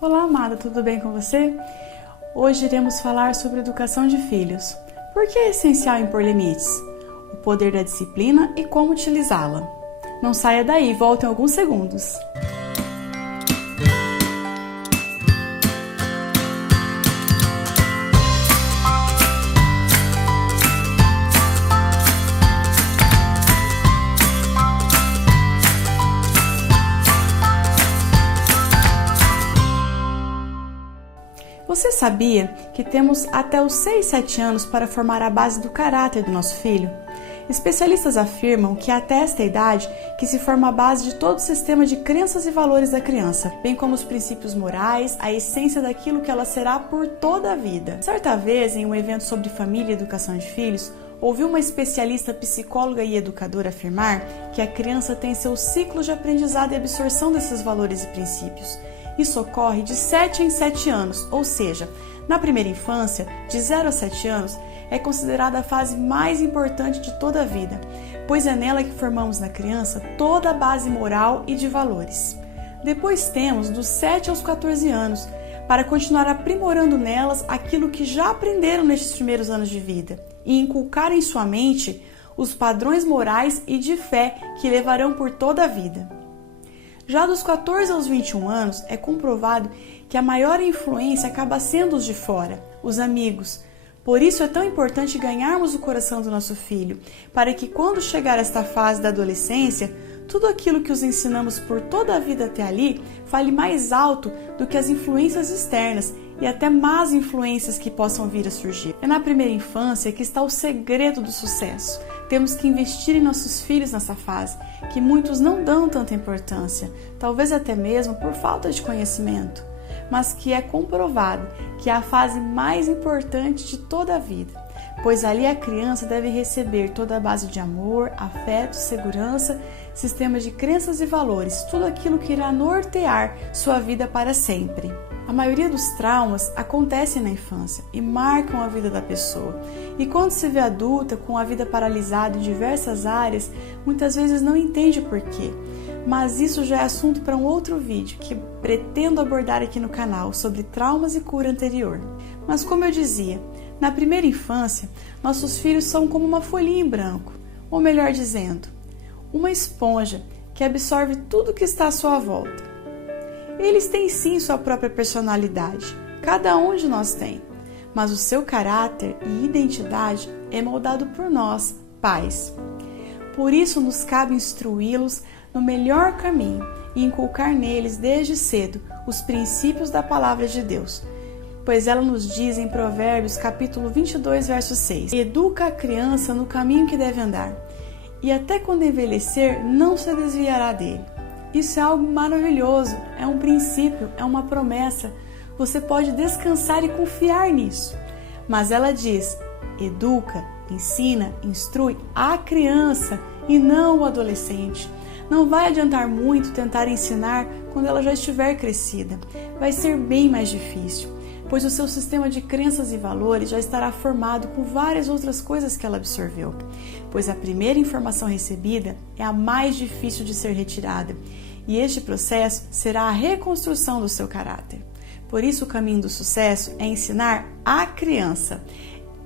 Olá, amada, tudo bem com você? Hoje iremos falar sobre educação de filhos. Por que é essencial impor limites? O poder da disciplina e como utilizá-la. Não saia daí, volte em alguns segundos. Você sabia que temos até os 6, 7 anos para formar a base do caráter do nosso filho? Especialistas afirmam que é até esta idade que se forma a base de todo o sistema de crenças e valores da criança, bem como os princípios morais, a essência daquilo que ela será por toda a vida. Certa vez, em um evento sobre família e educação de filhos, ouvi uma especialista psicóloga e educadora afirmar que a criança tem seu ciclo de aprendizado e absorção desses valores e princípios. Isso ocorre de 7 em 7 anos, ou seja, na primeira infância, de 0 a 7 anos, é considerada a fase mais importante de toda a vida, pois é nela que formamos na criança toda a base moral e de valores. Depois temos dos 7 aos 14 anos, para continuar aprimorando nelas aquilo que já aprenderam nestes primeiros anos de vida e inculcar em sua mente os padrões morais e de fé que levarão por toda a vida. Já dos 14 aos 21 anos, é comprovado que a maior influência acaba sendo os de fora, os amigos. Por isso é tão importante ganharmos o coração do nosso filho, para que quando chegar esta fase da adolescência, tudo aquilo que os ensinamos por toda a vida até ali fale mais alto do que as influências externas e até más influências que possam vir a surgir. É na primeira infância que está o segredo do sucesso. Temos que investir em nossos filhos nessa fase, que muitos não dão tanta importância, talvez até mesmo por falta de conhecimento, mas que é comprovado que é a fase mais importante de toda a vida, pois ali a criança deve receber toda a base de amor, afeto, segurança, sistema de crenças e valores, tudo aquilo que irá nortear sua vida para sempre. A maioria dos traumas acontecem na infância e marcam a vida da pessoa. E quando se vê adulta com a vida paralisada em diversas áreas, muitas vezes não entende o porquê. Mas isso já é assunto para um outro vídeo que pretendo abordar aqui no canal sobre traumas e cura anterior. Mas como eu dizia, na primeira infância, nossos filhos são como uma folhinha em branco, ou melhor dizendo, uma esponja que absorve tudo que está à sua volta. Eles têm sim sua própria personalidade, cada um de nós tem, mas o seu caráter e identidade é moldado por nós, pais. Por isso nos cabe instruí-los no melhor caminho e inculcar neles desde cedo os princípios da palavra de Deus, pois ela nos diz em Provérbios capítulo 22, verso 6, educa a criança no caminho que deve andar, e até quando envelhecer não se desviará dele. Isso é algo maravilhoso, é um princípio, é uma promessa. Você pode descansar e confiar nisso. Mas ela diz, educa, ensina, instrui a criança e não o adolescente. Não vai adiantar muito tentar ensinar quando ela já estiver crescida. Vai ser bem mais difícil, pois o seu sistema de crenças e valores já estará formado com várias outras coisas que ela absorveu, pois a primeira informação recebida é a mais difícil de ser retirada, e este processo será a reconstrução do seu caráter. Por isso, o caminho do sucesso é ensinar a criança.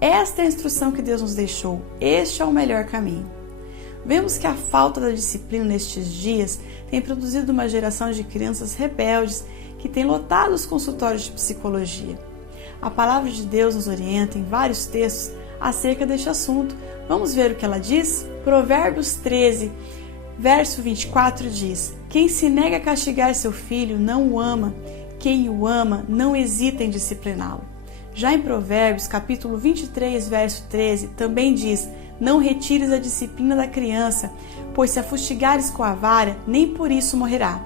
Esta é a instrução que Deus nos deixou, este é o melhor caminho. Vemos que a falta da disciplina nestes dias tem produzido uma geração de crianças rebeldes que tem lotado os consultórios de psicologia. A palavra de Deus nos orienta em vários textos acerca deste assunto. Vamos ver o que ela diz? Provérbios 13, verso 24 diz: quem se nega a castigar seu filho não o ama, quem o ama não hesita em discipliná-lo. Já em Provérbios capítulo 23, verso 13, também diz: não retires a disciplina da criança, pois se a fustigares com a vara, nem por isso morrerá.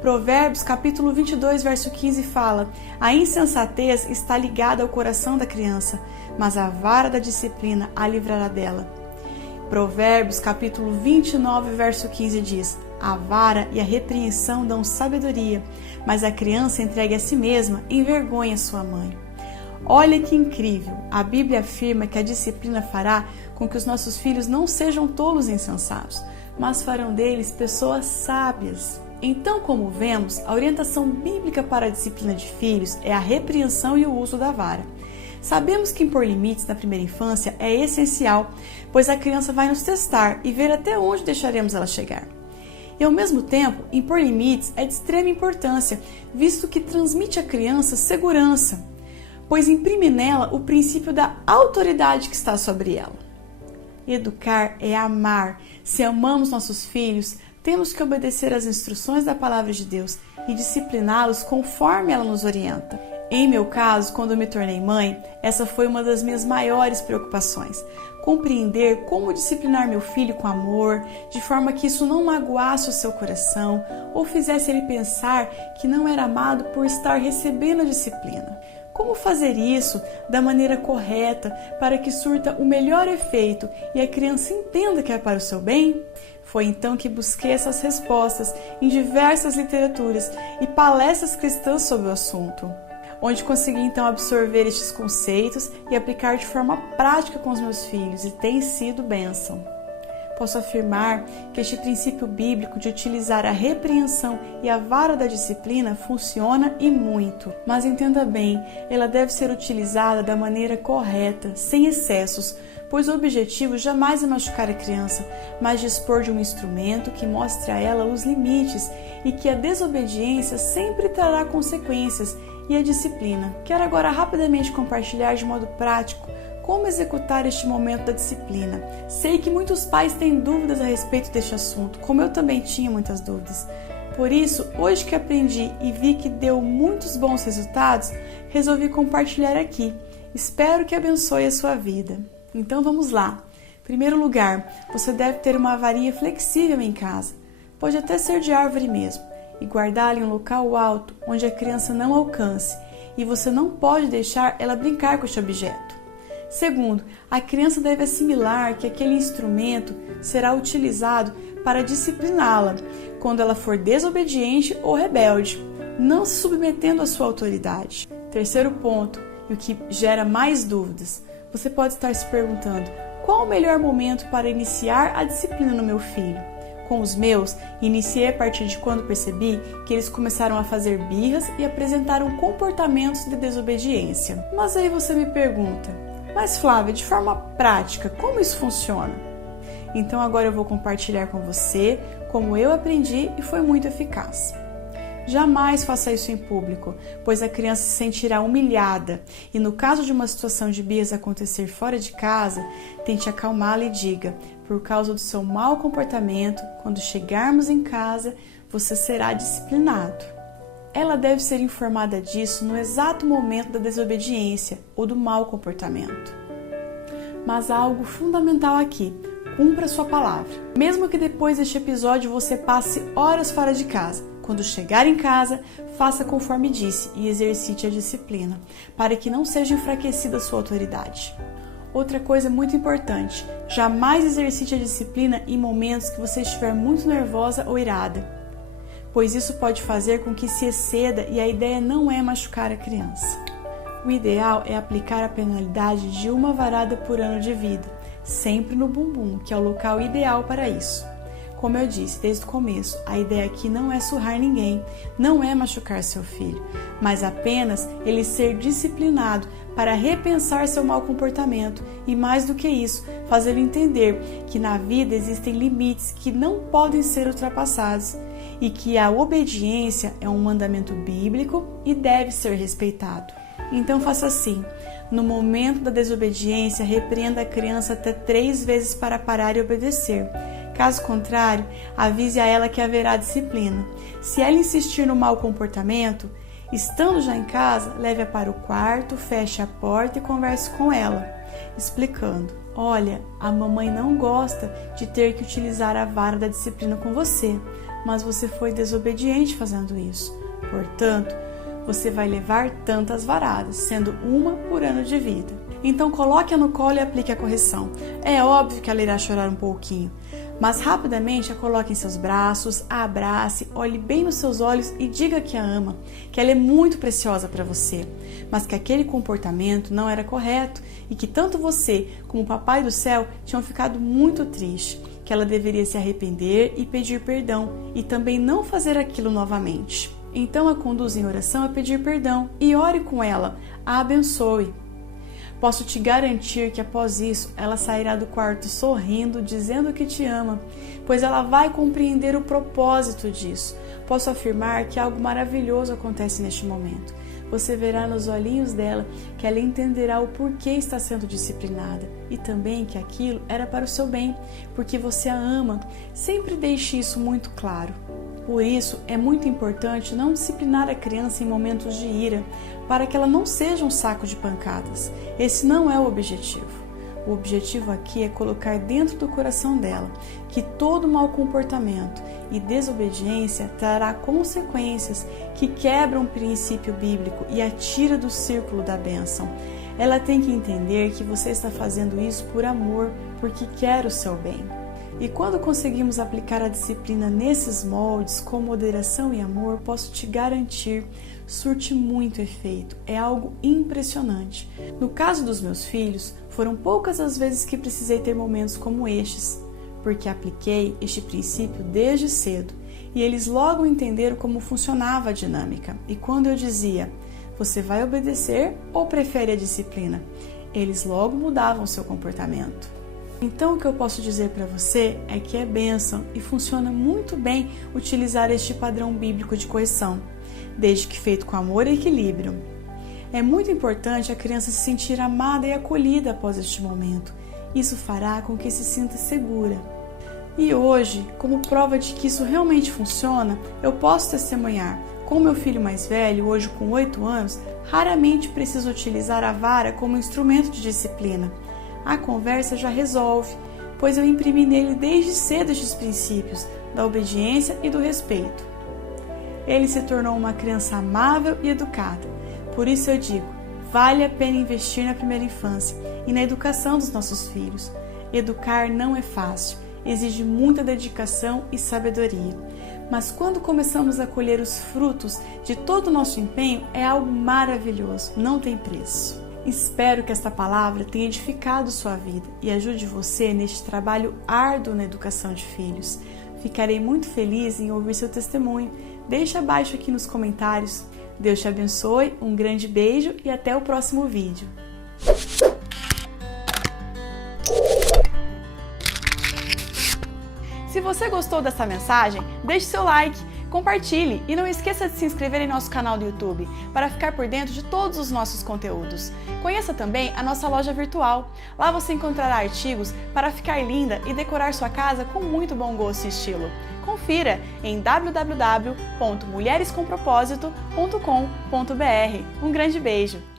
Provérbios capítulo 22, verso 15 fala: a insensatez está ligada ao coração da criança, mas a vara da disciplina a livrará dela. Provérbios capítulo 29, verso 15 diz: a vara e a repreensão dão sabedoria, mas a criança entregue a si mesma envergonha sua mãe. Olha que incrível! A Bíblia afirma que a disciplina fará com que os nossos filhos não sejam tolos e insensatos, mas farão deles pessoas sábias. Então, como vemos, a orientação bíblica para a disciplina de filhos é a repreensão e o uso da vara. Sabemos que impor limites na primeira infância é essencial, pois a criança vai nos testar e ver até onde deixaremos ela chegar. E ao mesmo tempo, impor limites é de extrema importância, visto que transmite à criança segurança, pois imprime nela o princípio da autoridade que está sobre ela. Educar é amar. Se amamos nossos filhos, temos que obedecer às instruções da palavra de Deus e discipliná-los conforme ela nos orienta. Em meu caso, quando me tornei mãe, essa foi uma das minhas maiores preocupações. Compreender como disciplinar meu filho com amor, de forma que isso não magoasse o seu coração ou fizesse ele pensar que não era amado por estar recebendo a disciplina. Como fazer isso da maneira correta para que surta o melhor efeito e a criança entenda que é para o seu bem? Foi então que busquei essas respostas em diversas literaturas e palestras cristãs sobre o assunto, onde consegui então absorver estes conceitos e aplicar de forma prática com os meus filhos, e tem sido bênção. Posso afirmar que este princípio bíblico de utilizar a repreensão e a vara da disciplina funciona e muito. Mas entenda bem, ela deve ser utilizada da maneira correta, sem excessos, pois o objetivo jamais é machucar a criança, mas dispor de um instrumento que mostre a ela os limites e que a desobediência sempre trará consequências, e a disciplina. Quero agora rapidamente compartilhar de modo prático como executar este momento da disciplina. Sei que muitos pais têm dúvidas a respeito deste assunto, como eu também tinha muitas dúvidas. Por isso, hoje que aprendi e vi que deu muitos bons resultados, resolvi compartilhar aqui. Espero que abençoe a sua vida. Então vamos lá. Em primeiro lugar, você deve ter uma varinha flexível em casa. Pode até ser de árvore mesmo, e guardá-la em um local alto, onde a criança não alcance, e você não pode deixar ela brincar com este objeto. Segundo, a criança deve assimilar que aquele instrumento será utilizado para discipliná-la quando ela for desobediente ou rebelde, não se submetendo à sua autoridade. Terceiro ponto, e o que gera mais dúvidas, você pode estar se perguntando: qual o melhor momento para iniciar a disciplina no meu filho? Com os meus, iniciei a partir de quando percebi que eles começaram a fazer birras e apresentaram comportamentos de desobediência. Mas aí você me pergunta: mas Flávia, de forma prática, como isso funciona? Então agora eu vou compartilhar com você como eu aprendi e foi muito eficaz. Jamais faça isso em público, pois a criança se sentirá humilhada e no caso de uma situação de birras acontecer fora de casa, tente acalmá-la e diga: por causa do seu mau comportamento, quando chegarmos em casa, você será disciplinado. Ela deve ser informada disso no exato momento da desobediência ou do mau comportamento. Mas há algo fundamental aqui: cumpra sua palavra. Mesmo que depois deste episódio você passe horas fora de casa, quando chegar em casa, faça conforme disse e exercite a disciplina, para que não seja enfraquecida a sua autoridade. Outra coisa muito importante: jamais exercite a disciplina em momentos que você estiver muito nervosa ou irada, pois isso pode fazer com que se exceda e a ideia não é machucar a criança. O ideal é aplicar a penalidade de 1 varada por ano de vida, sempre no bumbum, que é o local ideal para isso. Como eu disse desde o começo, a ideia aqui não é surrar ninguém, não é machucar seu filho, mas apenas ele ser disciplinado para repensar seu mau comportamento e, mais do que isso, fazê-lo entender que na vida existem limites que não podem ser ultrapassados e que a obediência é um mandamento bíblico e deve ser respeitado. Então faça assim: no momento da desobediência, repreenda a criança até 3 vezes para parar e obedecer. Caso contrário, avise a ela que haverá disciplina. Se ela insistir no mau comportamento, estando já em casa, leve-a para o quarto, feche a porta e converse com ela, explicando: olha, a mamãe não gosta de ter que utilizar a vara da disciplina com você, mas você foi desobediente fazendo isso. Portanto, você vai levar tantas varadas, sendo 1 por ano de vida. Então coloque-a no colo e aplique a correção. É óbvio que ela irá chorar um pouquinho, mas rapidamente a coloque em seus braços, a abrace, olhe bem nos seus olhos e diga que a ama, que ela é muito preciosa para você, mas que aquele comportamento não era correto e que tanto você como o Papai do Céu tinham ficado muito tristes, que ela deveria se arrepender e pedir perdão e também não fazer aquilo novamente. Então a conduz em oração a pedir perdão e ore com ela, a abençoe. Posso te garantir que após isso ela sairá do quarto sorrindo, dizendo que te ama, pois ela vai compreender o propósito disso. Posso afirmar que algo maravilhoso acontece neste momento. Você verá nos olhinhos dela que ela entenderá o porquê está sendo disciplinada e também que aquilo era para o seu bem, porque você a ama. Sempre deixe isso muito claro. Por isso, é muito importante não disciplinar a criança em momentos de ira, para que ela não seja um saco de pancadas. Esse não é o objetivo. O objetivo aqui é colocar dentro do coração dela que todo mau comportamento e desobediência trará consequências que quebram o princípio bíblico e a tira do círculo da bênção. Ela tem que entender que você está fazendo isso por amor, porque quer o seu bem. E quando conseguimos aplicar a disciplina nesses moldes, com moderação e amor, posso te garantir, surte muito efeito. É algo impressionante. No caso dos meus filhos, foram poucas as vezes que precisei ter momentos como estes, porque apliquei este princípio desde cedo e eles logo entenderam como funcionava a dinâmica. E quando eu dizia, você vai obedecer ou prefere a disciplina? Eles logo mudavam seu comportamento. Então o que eu posso dizer para você é que é bênção e funciona muito bem utilizar este padrão bíblico de correção, desde que feito com amor e equilíbrio. É muito importante a criança se sentir amada e acolhida após este momento. Isso fará com que se sinta segura. E hoje, como prova de que isso realmente funciona, eu posso testemunhar. Com meu filho mais velho, hoje com 8 anos, raramente preciso utilizar a vara como instrumento de disciplina. A conversa já resolve, pois eu imprimi nele desde cedo estes princípios da obediência e do respeito. Ele se tornou uma criança amável e educada. Por isso eu digo, vale a pena investir na primeira infância e na educação dos nossos filhos. Educar não é fácil, exige muita dedicação e sabedoria. Mas quando começamos a colher os frutos de todo o nosso empenho, é algo maravilhoso, não tem preço. Espero que esta palavra tenha edificado sua vida e ajude você neste trabalho árduo na educação de filhos. Ficarei muito feliz em ouvir seu testemunho. Deixe abaixo aqui nos comentários. Deus te abençoe, um grande beijo e até o próximo vídeo. Se você gostou dessa mensagem, deixe seu like, compartilhe e não esqueça de se inscrever em nosso canal do YouTube para ficar por dentro de todos os nossos conteúdos. Conheça também a nossa loja virtual. Lá você encontrará artigos para ficar linda e decorar sua casa com muito bom gosto e estilo. Confira em www.mulherescompropósito.com.br. Um grande beijo!